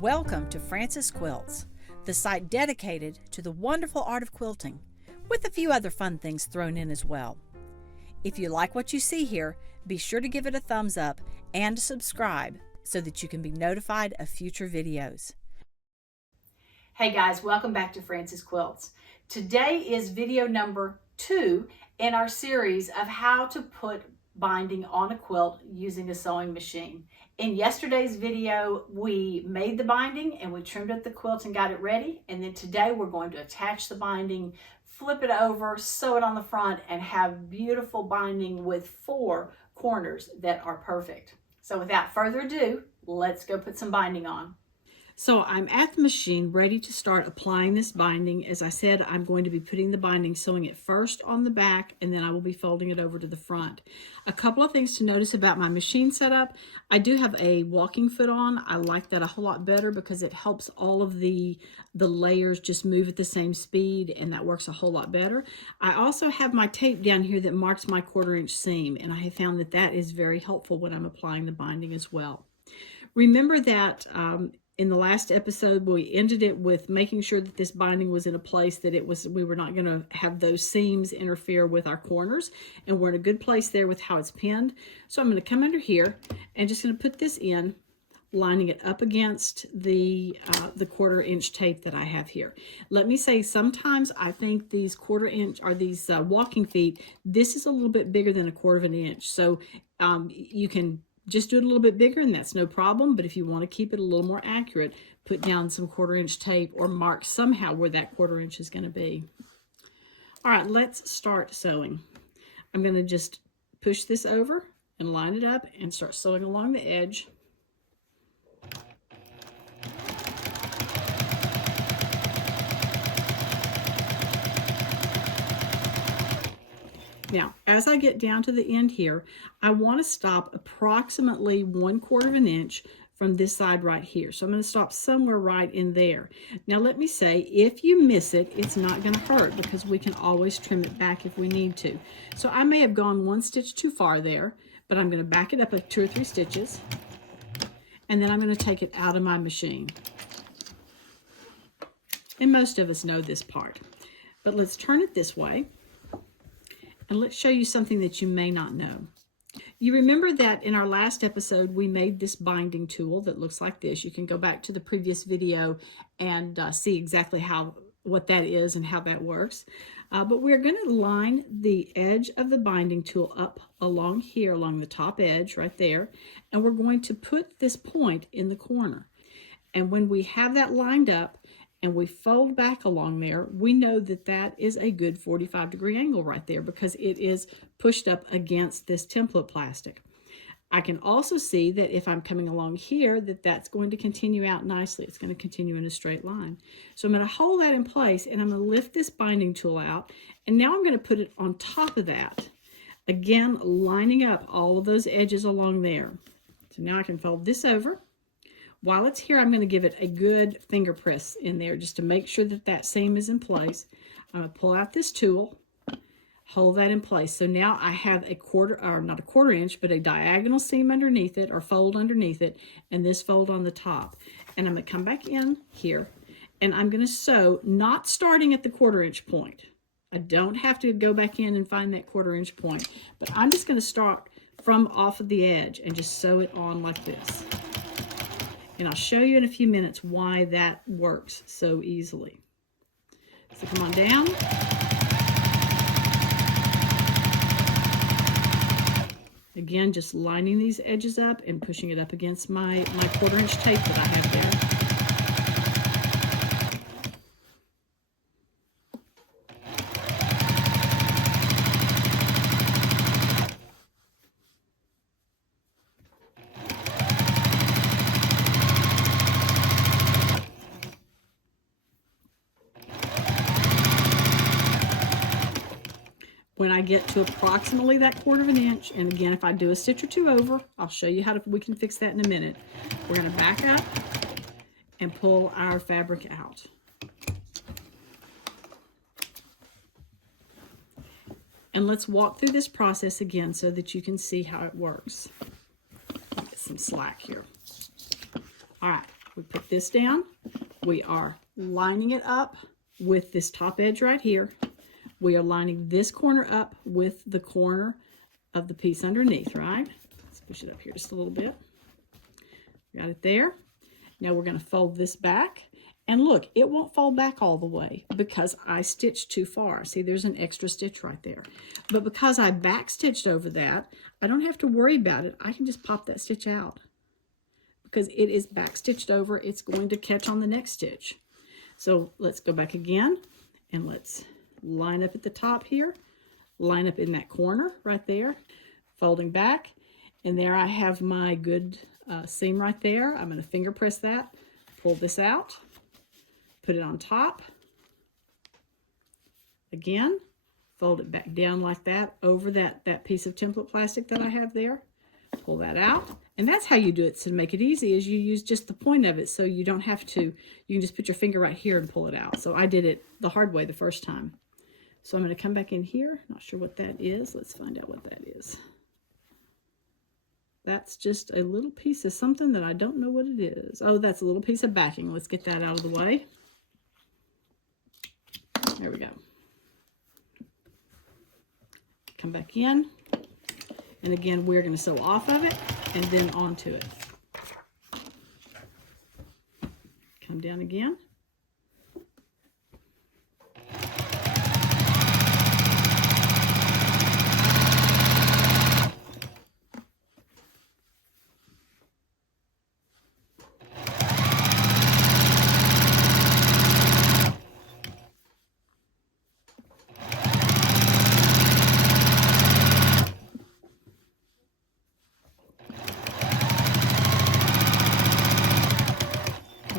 Welcome to Francis Quilts, the site dedicated to the wonderful art of quilting, with a few other fun things thrown in as well. If you like what you see here, be sure to give it a thumbs up and subscribe so that you can be notified of future videos. Hey guys, welcome back to Francis Quilts. Today is video number 2 in our series of how to put binding on a quilt using a sewing machine. In yesterday's video, we made the binding and we trimmed up the quilt and got it ready. And then today we're going to attach the binding, flip it over, sew it on the front, and have beautiful binding with 4 corners that are perfect. So without further ado, let's go put some binding on. So I'm at the machine ready to start applying this binding. As I said, I'm going to be putting the binding, sewing it first on the back, and then I will be folding it over to the front. A couple of things to notice about my machine setup. I do have a walking foot on. I like that a whole lot better because it helps all of the layers just move at the same speed, and that works a whole lot better. I also have my tape down here that marks my 1/4" seam, and I have found that that is very helpful when I'm applying the binding as well. Remember that in the last episode, we ended it with making sure that this binding was in a place that we were not going to have those seams interfere with our corners, and we're in a good place there with how it's pinned. So I'm going to come under here and just going to put this in, lining it up against the 1/4" tape that I have here. Let me say, sometimes I think these 1/4" or these walking feet, this is a little bit bigger than a 1/4 inch. So you can just do it a little bit bigger and that's no problem. But if you want to keep it a little more accurate, put down some 1/4" tape or mark somehow where that 1/4" is going to be. All right, let's start sewing. I'm going to just push this over and line it up and start sewing along the edge. Now, as I get down to the end here, I want to stop approximately 1/4 inch from this side right here. So I'm going to stop somewhere right in there. Now, let me say, if you miss it, it's not going to hurt because we can always trim it back if we need to. So I may have gone 1 stitch too far there, but I'm going to back it up like 2 or 3 stitches, and then I'm going to take it out of my machine. And most of us know this part. But let's turn it this way. And let's show you something that you may not know. You remember that in our last episode, we made this binding tool that looks like this. You can go back to the previous video and see exactly what that is and how that works. But we're going to line the edge of the binding tool up along here, along the top edge right there. And we're going to put this point in the corner. And when we have that lined up, and we fold back along there, we know that that is a good 45-degree angle right there because it is pushed up against this template plastic. I can also see that if I'm coming along here, that's going to continue out nicely. It's going to continue in a straight line. So I'm going to hold that in place, and I'm going to lift this binding tool out, and now I'm going to put it on top of that. Again, lining up all of those edges along there. So now I can fold this over. While it's here, I'm going to give it a good finger press in there just to make sure that that seam is in place. I'm going to pull out this tool, hold that in place. So now I have not a 1/4 inch, but a diagonal seam underneath it, or fold underneath it, and this fold on the top. And I'm going to come back in here, and I'm going to sew, not starting at the 1/4 inch point. I don't have to go back in and find that 1/4 inch point, but I'm just going to start from off of the edge and just sew it on like this. And I'll show you in a few minutes why that works so easily. So come on down. Again, just lining these edges up and pushing it up against my 1/4 inch tape that I have there. When I get to approximately that 1/4 inch, and again, if I do a stitch or 2 over, I'll show you we can fix that in a minute. We're going to back up and pull our fabric out. And let's walk through this process again so that you can see how it works. Get some slack here. All right, We put this down. We are lining it up with this top edge right here. We are lining this corner up with the corner of the piece underneath, right? Let's push it up here just a little bit. Got it there. Now we're going to fold this back. And look, it won't fold back all the way because I stitched too far. See, there's an extra stitch right there. But because I back stitched over that, I don't have to worry about it. I can just pop that stitch out. Because it is back stitched over, it's going to catch on the next stitch. So let's go back again and let's line up at the top here, line up in that corner right there, folding back, and there I have my good seam right there. I'm going to finger press that, pull this out, put it on top, again, fold it back down like that over that piece of template plastic that I have there, pull that out. And that's how you do it to make it easy, is you use just the point of it, so you don't have to, you can just put your finger right here and pull it out. So I did it the hard way the first time. So I'm going to come back in here. Not sure what that is. Let's find out what that is. That's just a little piece of something that I don't know what it is. Oh, that's a little piece of backing. Let's get that out of the way. There we go. Come back in. And again, we're going to sew off of it and then onto it. Come down again.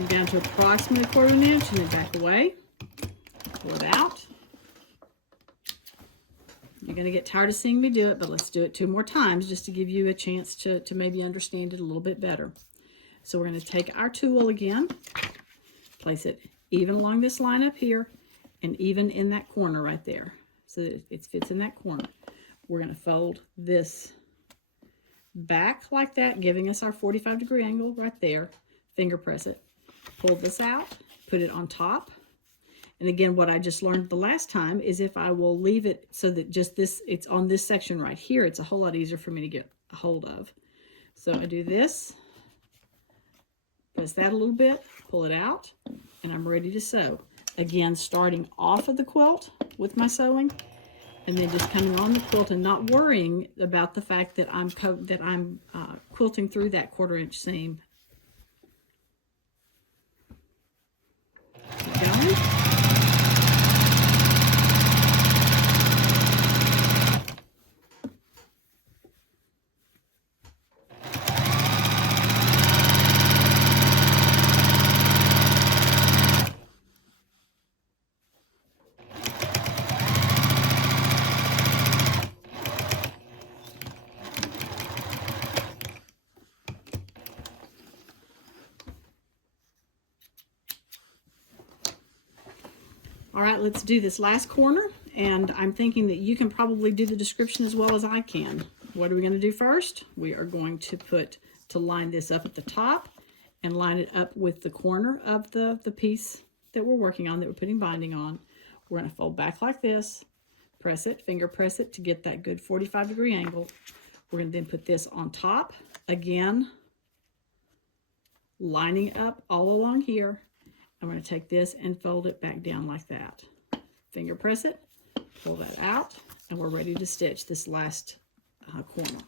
Down to approximately 1/4 inch and then back away. Pull it out. You're going to get tired of seeing me do it, but let's do it 2 more times just to give you a chance to maybe understand it a little bit better. So we're going to take our tool again, place it even along this line up here and even in that corner right there so that it fits in that corner. We're going to fold this back like that, giving us our 45-degree angle right there. Finger press it. Pull this out, put it on top. And again, what I just learned the last time is if I will leave it so that just this, it's on this section right here, it's a whole lot easier for me to get a hold of. So I do this, press that a little bit, pull it out, and I'm ready to sew. Again, starting off of the quilt with my sewing, and then just coming on the quilt and not worrying about the fact that I'm quilting through that 1/4 inch seam. Keep going. All right, let's do this last corner, and I'm thinking that you can probably do the description as well as I can. What are we going to do first? We are going to line this up at the top and line it up with the corner of the piece that we're working on, that we're putting binding on. We're going to fold back like this, press it, finger press it to get that good 45-degree angle. We're going to then put this on top, again, lining up all along here. I'm going to take this and fold it back down like that. Finger press it, pull that out, and we're ready to stitch this last corner.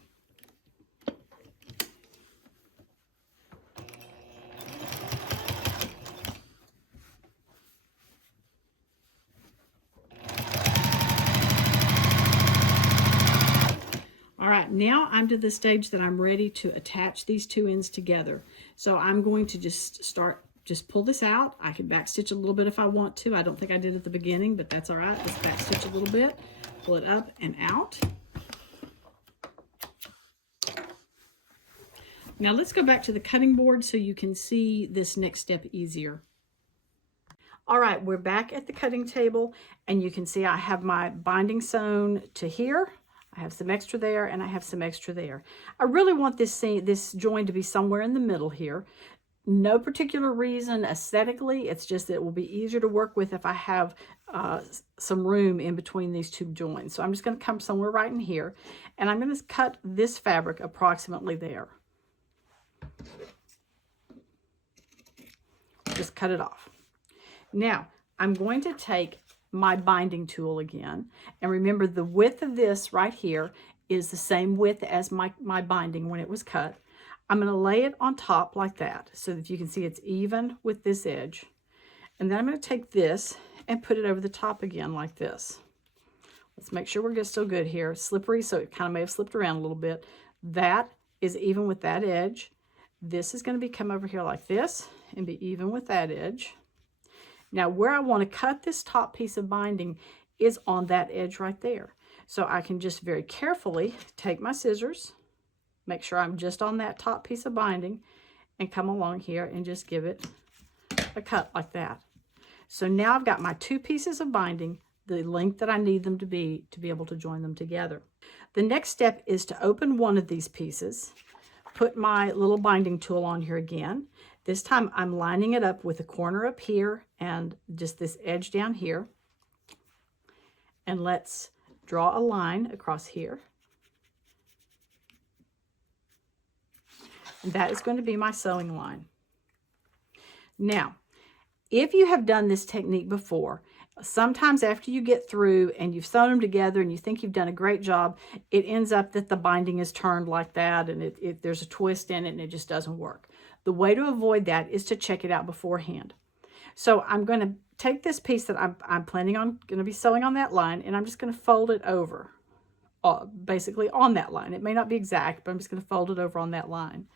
All right, now I'm to the stage that I'm ready to attach these 2 ends together. So I'm going to just pull this out. I can backstitch a little bit if I want to. I don't think I did at the beginning, but that's all right. Let's backstitch a little bit, pull it up and out. Now let's go back to the cutting board so you can see this next step easier. All right, we're back at the cutting table, and you can see I have my binding sewn to here. I have some extra there, and I have some extra there. I really want this join to be somewhere in the middle here. No particular reason aesthetically. It's just that it will be easier to work with if I have some room in between these two joins. So I'm just going to come somewhere right in here, and I'm going to cut this fabric approximately there. Just cut it off. Now I'm going to take my binding tool again, and remember the width of this right here is the same width as my binding when it was cut. I'm going to lay it on top like that so that you can see it's even with this edge. And then I'm going to take this and put it over the top again like this. Let's make sure we're still good here. Slippery, so it kind of may have slipped around a little bit. That is even with that edge. This is going to come over here like this and be even with that edge. Now where I want to cut this top piece of binding is on that edge right there. So I can just very carefully take my scissors, make sure I'm just on that top piece of binding, and come along here and just give it a cut like that. So now I've got my two pieces of binding, the length that I need them to be able to join them together. The next step is to open one of these pieces, put my little binding tool on here again. This time I'm lining it up with a corner up here and just this edge down here. And let's draw a line across here. And that is going to be my sewing line. Now, if you have done this technique before, sometimes after you get through and you've sewn them together and you think you've done a great job, it ends up that the binding is turned like that and there's a twist in it and it just doesn't work. The way to avoid that is to check it out beforehand. So I'm going to take this piece that I'm planning on going to be sewing on that line, and I'm just going to fold it over, basically on that line. It may not be exact, but I'm just going to fold it over on that line.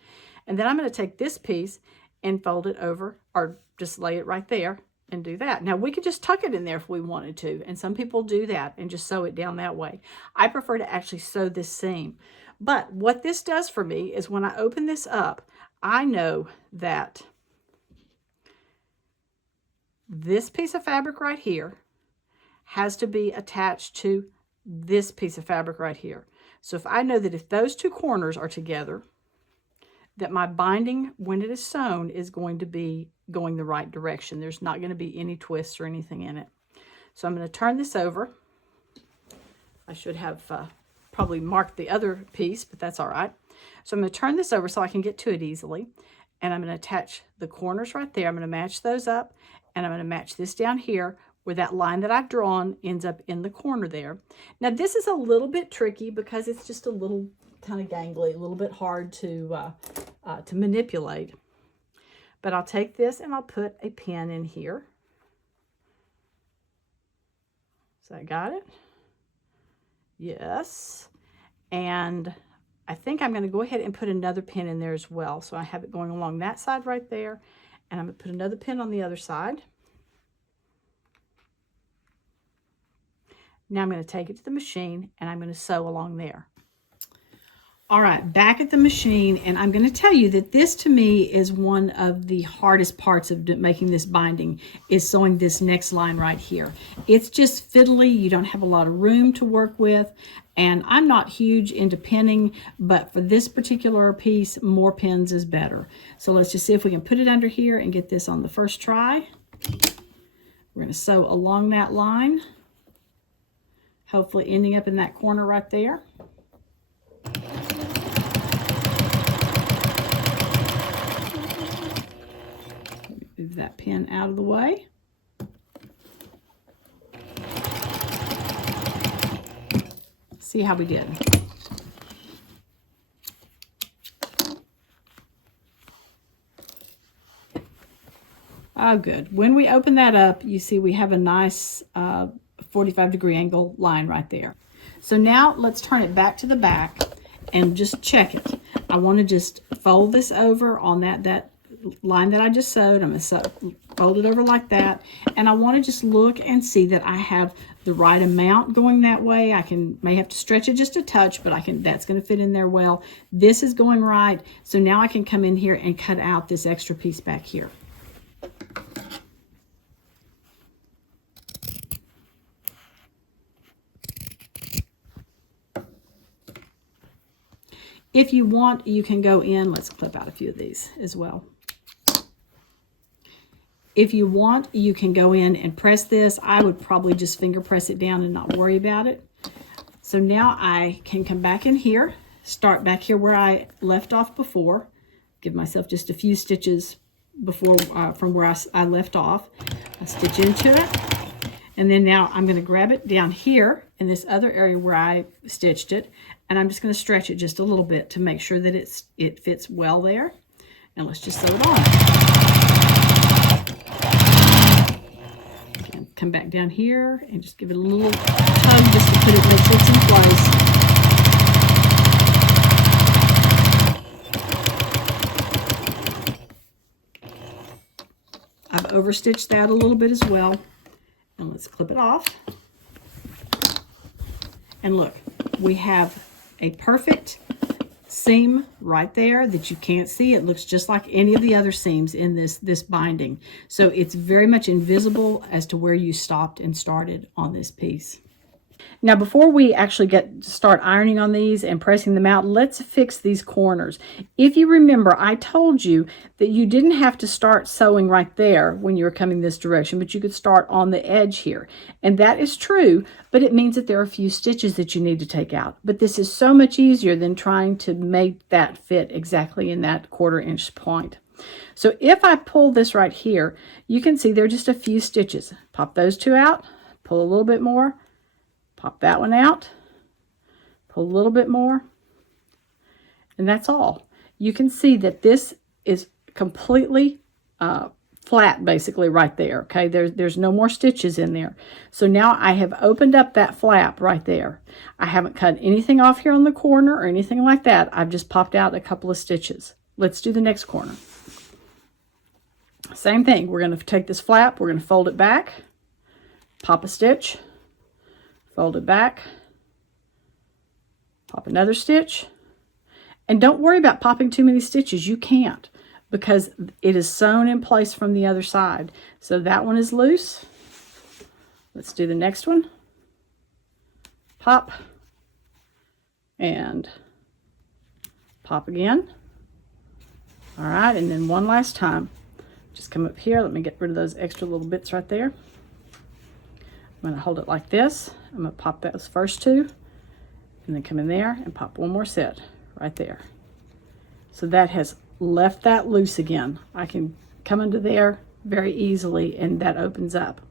And then I'm going to take this piece and fold it over, or just lay it right there and do that. Now we could just tuck it in there if we wanted to, and some people do that and just sew it down that way. I prefer to actually sew this seam. But what this does for me is when I open this up, I know that this piece of fabric right here has to be attached to this piece of fabric right here. So if I know that if those two corners are together, that my binding, when it is sewn, is going to be going the right direction. There's not going to be any twists or anything in it. So I'm going to turn this over. I should have probably marked the other piece, but that's all right. So I'm going to turn this over so I can get to it easily. And I'm going to attach the corners right there. I'm going to match those up. And I'm going to match this down here where that line that I've drawn ends up in the corner there. Now this is a little bit tricky because it's just a little kind of gangly, a little bit hard to manipulate. But I'll take this and I'll put a pin in here. So I got it? Yes. And I think I'm going to go ahead and put another pin in there as well. So I have it going along that side right there. And I'm going to put another pin on the other side. Now I'm going to take it to the machine and I'm going to sew along there. All right, back at the machine, and I'm going to tell you that this to me is one of the hardest parts of making this binding, is sewing this next line right here. It's just fiddly. You don't have a lot of room to work with, and I'm not huge into pinning, but for this particular piece, more pins is better. So let's just see if we can put it under here and get this on the first try. We're going to sew along that line, hopefully ending up in that corner right there. Move that pin out of the way. See how we did. Oh, good. When we open that up, you see we have a nice 45-degree angle line right there. So now let's turn it back to the back and just check it. I want to just fold this over on that line that I just sewed. I'm going to fold it over like that, and I want to just look and see that I have the right amount going that way. I may have to stretch it just a touch, but that's going to fit in there well. This is going right, so now I can come in here and cut out this extra piece back here. If you want, you can go in, let's clip out a few of these as well. If you want, you can go in and press this. I would probably just finger press it down and not worry about it. So now I can come back in here, start back here where I left off before, give myself just a few stitches before from where I left off. I stitch into it, and then now I'm going to grab it down here in this other area where I stitched it, and I'm just going to stretch it just a little bit to make sure that it fits well there. And let's just sew it on. Again, come back down here and just give it a little tug just to make sure it's in place. I've overstitched that a little bit as well. And let's clip it off. And look, we have a perfect seam right there that you can't see. It looks just like any of the other seams in this binding. So it's very much invisible as to where you stopped and started on this piece. Now, before we actually start ironing on these and pressing them out, let's fix these corners. If you remember, I told you that you didn't have to start sewing right there when you were coming this direction, but you could start on the edge here. And that is true, but it means that there are a few stitches that you need to take out. But this is so much easier than trying to make that fit exactly in that 1/4 inch point. So if I pull this right here, you can see there are just a few stitches. Pop those two out, pull a little bit more, pop that one out, pull a little bit more, and that's all. You can see that this is completely flat basically right there, okay? There's no more stitches in there. So now I have opened up that flap right there. I haven't cut anything off here on the corner or anything like that. I've just popped out a couple of stitches. Let's do the next corner. Same thing. We're going to take this flap, we're going to fold it back, pop a stitch, fold it back, pop another stitch, and don't worry about popping too many stitches. You can't, because it is sewn in place from the other side. So that one is loose. Let's do the next one. Pop and pop again. All right, and then one last time. Just come up here. Let me get rid of those extra little bits right there. I'm going to hold it like this. I'm going to pop those first two, and then come in there and pop one more set right there. So that has left that loose again. I can come into there very easily, and that opens up.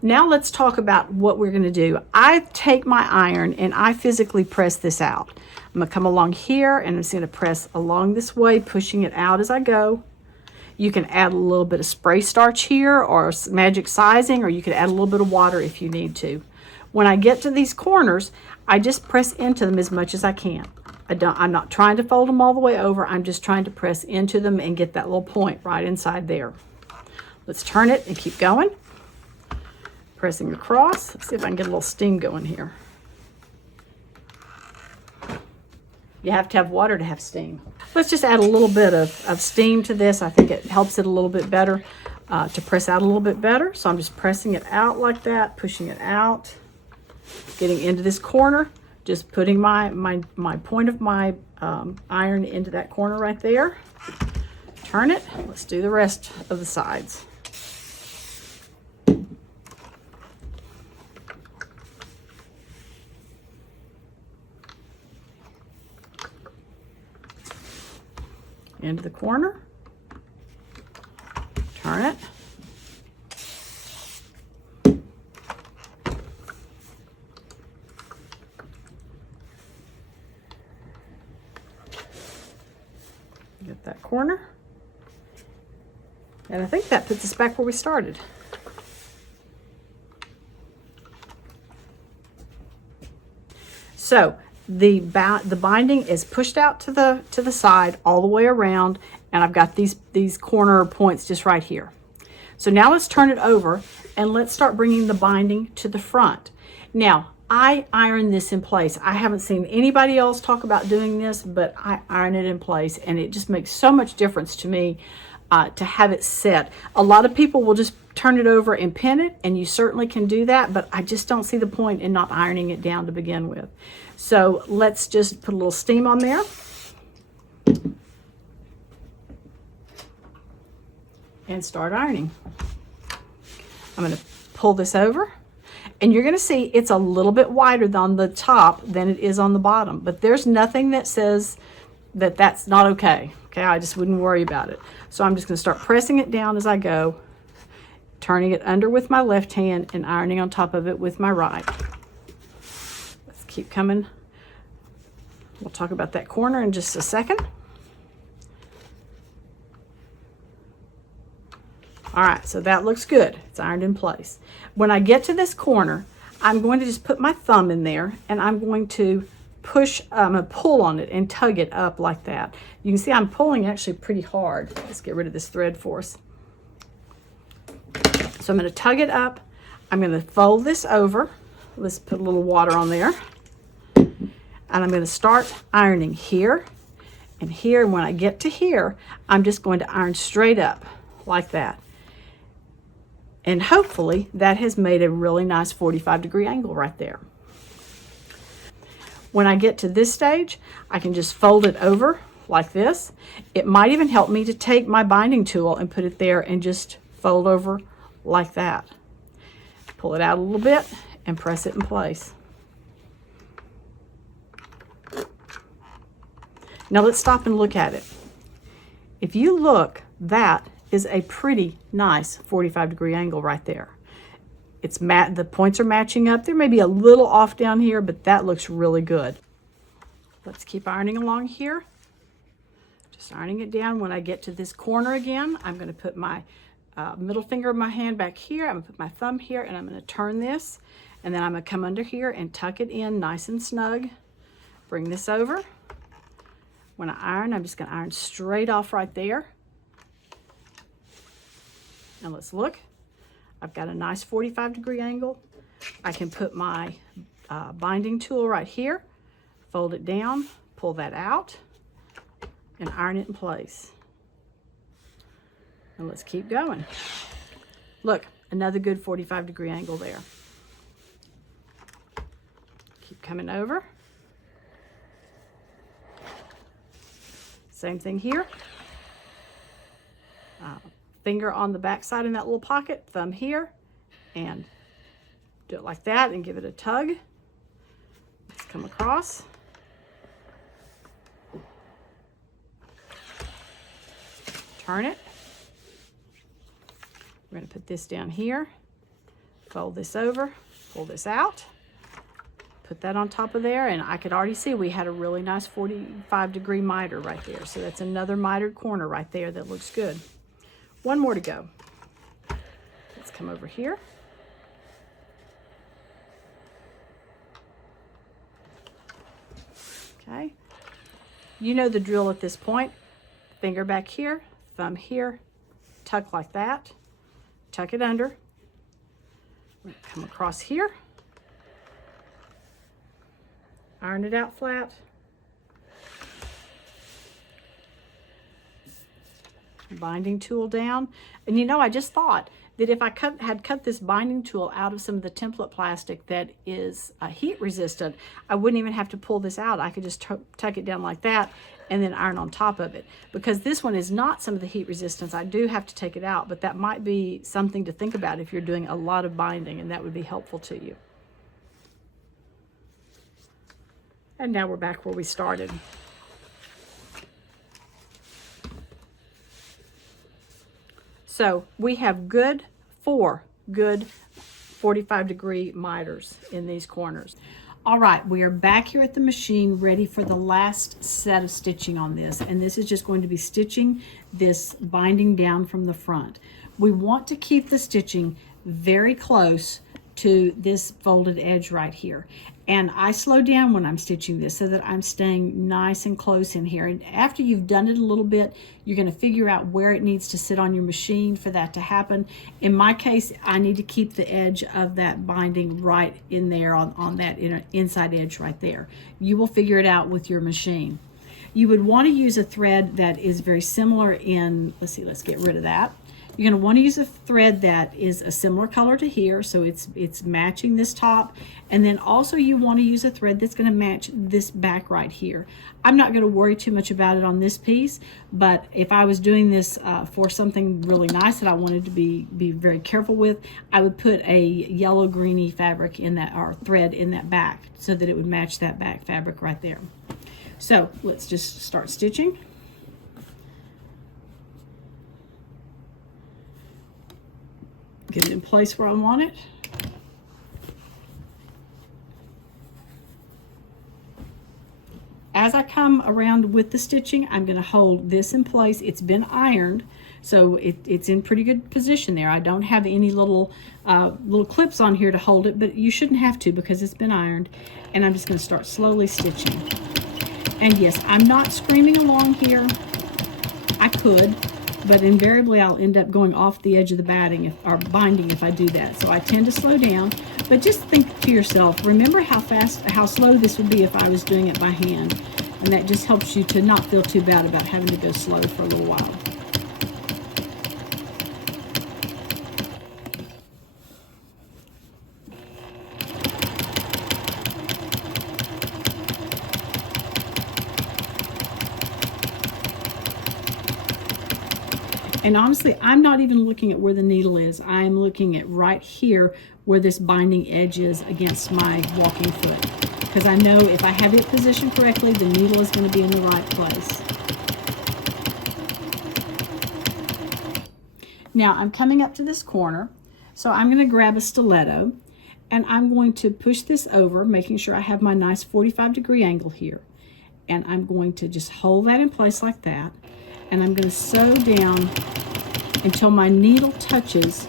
Now let's talk about what we're going to do. I take my iron and I physically press this out. I'm going to come along here, and I'm just going to press along this way, pushing it out as I go. You can add a little bit of spray starch here or magic sizing, or you could add a little bit of water if you need to. When I get to these corners, I just press into them as much as I can. I'm not trying to fold them all the way over. I'm just trying to press into them and get that little point right inside there. Let's turn it and keep going. Pressing across. Let's see if I can get a little steam going here. You have to have water to have steam. Let's just add a little bit of steam to this. I think it helps it a little bit better, to press out a little bit better. So I'm just pressing it out like that, pushing it out, getting into this corner, just putting my point of my iron into that corner right there. Turn it. Let's do the rest of the sides. Into the corner, turn it, get that corner, and I think that puts us back where we started. So the binding is pushed out to the side all the way around, and I've got these corner points just right here. So now let's turn it over and let's start bringing the binding to the front. Now I iron this in place. I haven't seen anybody else talk about doing this, but I iron it in place, and it just makes so much difference to me to have it set. A lot of people will just turn it over and pin it, and you certainly can do that, but I just don't see the point in not ironing it down to begin with. So let's just put a little steam on there. And start ironing. I'm going to pull this over, and you're going to see it's a little bit wider on the top than it is on the bottom, but there's nothing that says that that's not okay. Okay, I just wouldn't worry about it. So I'm just going to start pressing it down as I go, turning it under with my left hand and ironing on top of it with my right. Let's keep coming. We'll talk about that corner in just a second. All right, so that looks good. It's ironed in place. When I get to this corner, I'm going to just put my thumb in there, and I'm going to pull on it and tug it up like that. You can see I'm pulling actually pretty hard. Let's get rid of this thread for us. So I'm going to tug it up. I'm going to fold this over. Let's put a little water on there. And I'm going to start ironing here and here. And when I get to here, I'm just going to iron straight up like that. And hopefully that has made a really nice 45-degree angle right there. When I get to this stage, I can just fold it over like this. It might even help me to take my binding tool and put it there and just fold over like that. Pull it out a little bit and press it in place. Now let's stop and look at it. If you look, that is a pretty nice 45-degree angle right there. It's the points are matching up. There may be a little off down here, but that looks really good. Let's keep ironing along here. Just ironing it down. When I get to this corner again, I'm going to put my middle finger of my hand back here. I'm going to put my thumb here, and I'm going to turn this, and then I'm going to come under here and tuck it in nice and snug. Bring this over. When I iron, I'm just going to iron straight off right there. Now let's look. I've got a nice 45-degree angle. I can put my binding tool right here, fold it down, pull that out, and iron it in place. And let's keep going. Look, another good 45-degree angle there. Keep coming over. Same thing here. Finger on the back side in that little pocket, thumb here, and do it like that and give it a tug. Let's come across. Turn it. We're going to put this down here, fold this over, pull this out, put that on top of there, and I could already see we had a really nice 45-degree miter right there. So that's another mitered corner right there that looks good. One more to go. Let's come over here. Okay. You know the drill at this point. Finger back here, thumb here, tuck like that, tuck it under, come across here, iron it out flat, binding tool down. And you know, I just thought that if I had cut this binding tool out of some of the template plastic that is heat resistant, I wouldn't even have to pull this out. I could just tuck it down like that and then iron on top of it. Because this one is not some of the heat resistance, I do have to take it out, but that might be something to think about if you're doing a lot of binding, and that would be helpful to you. And now we're back where we started. So we have four good 45-degree miters in these corners. All right, we are back here at the machine ready for the last set of stitching on this. And this is just going to be stitching this binding down from the front. We want to keep the stitching very close to this folded edge right here. And I slow down when I'm stitching this so that I'm staying nice and close in here. And after you've done it a little bit, you're going to figure out where it needs to sit on your machine for that to happen. In my case, I need to keep the edge of that binding right in there on that inside edge right there. You will figure it out with your machine. You would want to use a thread that is very similar in, let's get rid of that. You're going to want to use a thread that is a similar color to here, so it's matching this top. And then also you want to use a thread that's going to match this back right here. I'm not going to worry too much about it on this piece, but if I was doing this for something really nice that I wanted to be very careful with, I would put a yellow greeny fabric in that, or thread in that back, so that it would match that back fabric right there. So let's just start stitching. Get it in place where I want it. As I come around with the stitching, I'm going to hold this in place. It's been ironed, so it's in pretty good position there. I don't have any little clips on here to hold it, but you shouldn't have to because it's been ironed. And I'm just going to start slowly stitching. And yes, I'm not screaming along here. I could, but invariably I'll end up going off the edge of the batting or binding if I do that. So I tend to slow down, but just think to yourself, remember how slow this would be if I was doing it by hand. And that just helps you to not feel too bad about having to go slow for a little while. And honestly, I'm not even looking at where the needle is. I'm looking at right here where this binding edge is against my walking foot. Because I know if I have it positioned correctly, the needle is going to be in the right place. Now I'm coming up to this corner, so I'm going to grab a stiletto and I'm going to push this over, making sure I have my nice 45-degree angle here. And I'm going to just hold that in place like that. And I'm going to sew down until my needle touches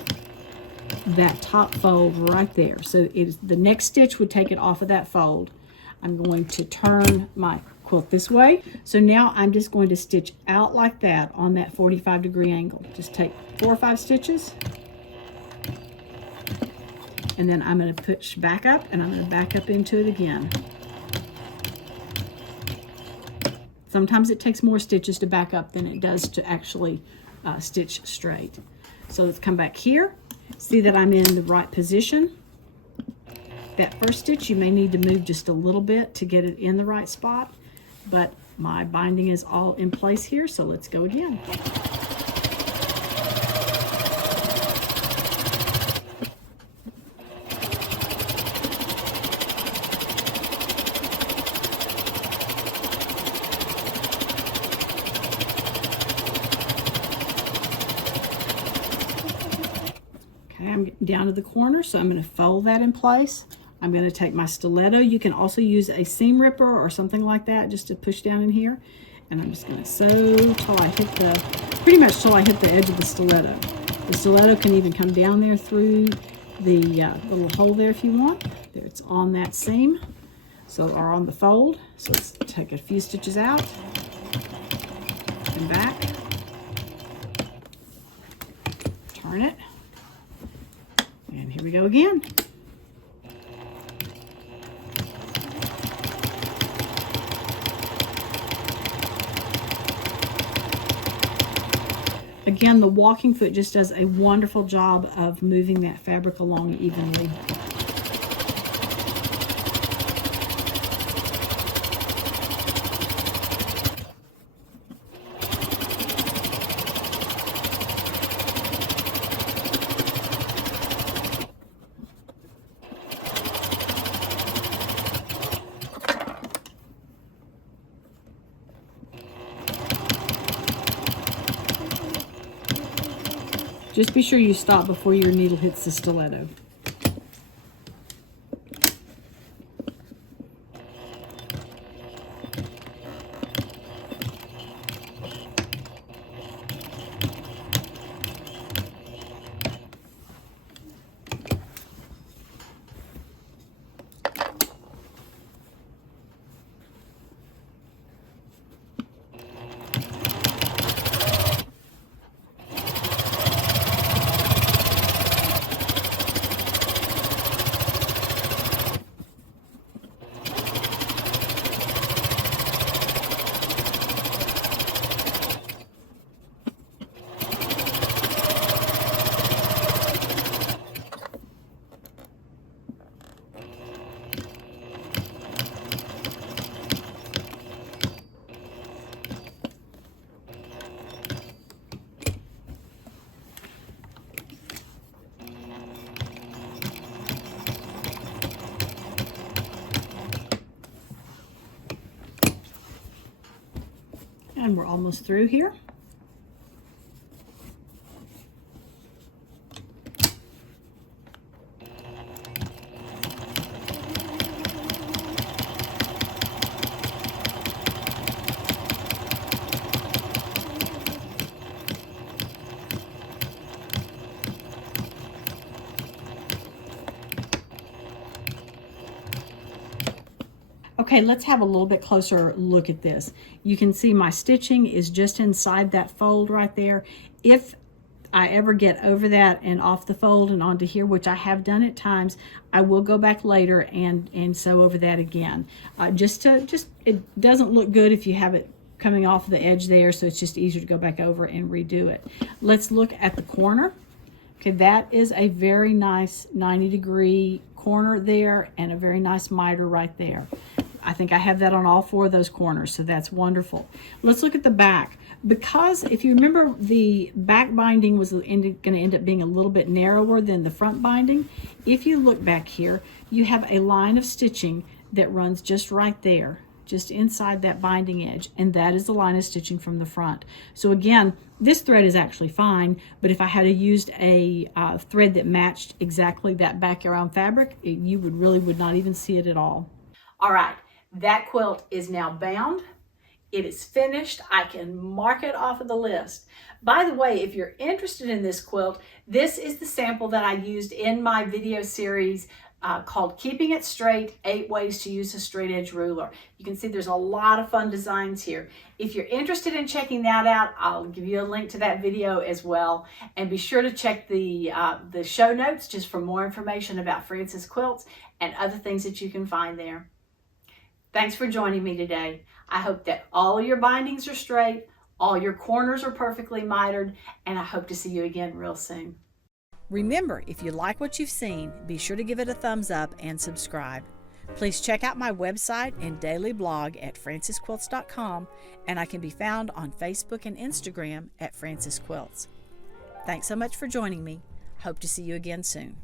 that top fold right there. So the next stitch would take it off of that fold. I'm going to turn my quilt this way. So now I'm just going to stitch out like that on that 45-degree angle. Just take 4 or 5 stitches. And then I'm going to push back up and I'm going to back up into it again. Sometimes it takes more stitches to back up than it does to actually stitch straight. So let's come back here. See that I'm in the right position. That first stitch, you may need to move just a little bit to get it in the right spot, but my binding is all in place here, so let's go again. I'm getting down to the corner, so I'm going to fold that in place. I'm going to take my stiletto. You can also use a seam ripper or something like that just to push down in here. And I'm just going to sew till I hit pretty much till I hit the edge of the stiletto. The stiletto can even come down there through the little hole there if you want. There, it's on that seam, or on the fold. So let's take a few stitches out and back. Turn it. And here we go again. Again, the walking foot just does a wonderful job of moving that fabric along evenly. Just be sure you stop before your needle hits the stiletto. again, we're almost through here. Okay, let's have a little bit closer look at this. You can see my stitching is just inside that fold right there. If I ever get over that and off the fold and onto here, which I have done at times, I will go back later and sew over that again. It doesn't look good if you have it coming off the edge there, so it's just easier to go back over and redo it. Let's look at the corner. Okay, that is a very nice 90-degree corner there and a very nice miter right there. I think I have that on all 4 of those corners, so that's wonderful. Let's look at the back. Because if you remember, the back binding was going to end up being a little bit narrower than the front binding. If you look back here, you have a line of stitching that runs just right there, just inside that binding edge, and that is the line of stitching from the front. So again, this thread is actually fine, but if I had used a thread that matched exactly that background fabric, you would not even see it at all. All right, that quilt is now bound. It is finished. I can mark it off of the list. By the way, if you're interested in this quilt, this is the sample that I used in my video series called Keeping It Straight, 8 Ways to Use a Straight Edge Ruler. You can see there's a lot of fun designs here. If you're interested in checking that out, I'll give you a link to that video as well. And be sure to check the show notes just for more information about Francis Quilts and other things that you can find there. Thanks for joining me today. I hope that all your bindings are straight, all your corners are perfectly mitered, and I hope to see you again real soon. Remember, if you like what you've seen, be sure to give it a thumbs up and subscribe. Please check out my website and daily blog at francisquilts.com, and I can be found on Facebook and Instagram at Francis Quilts. Thanks so much for joining me. Hope to see you again soon.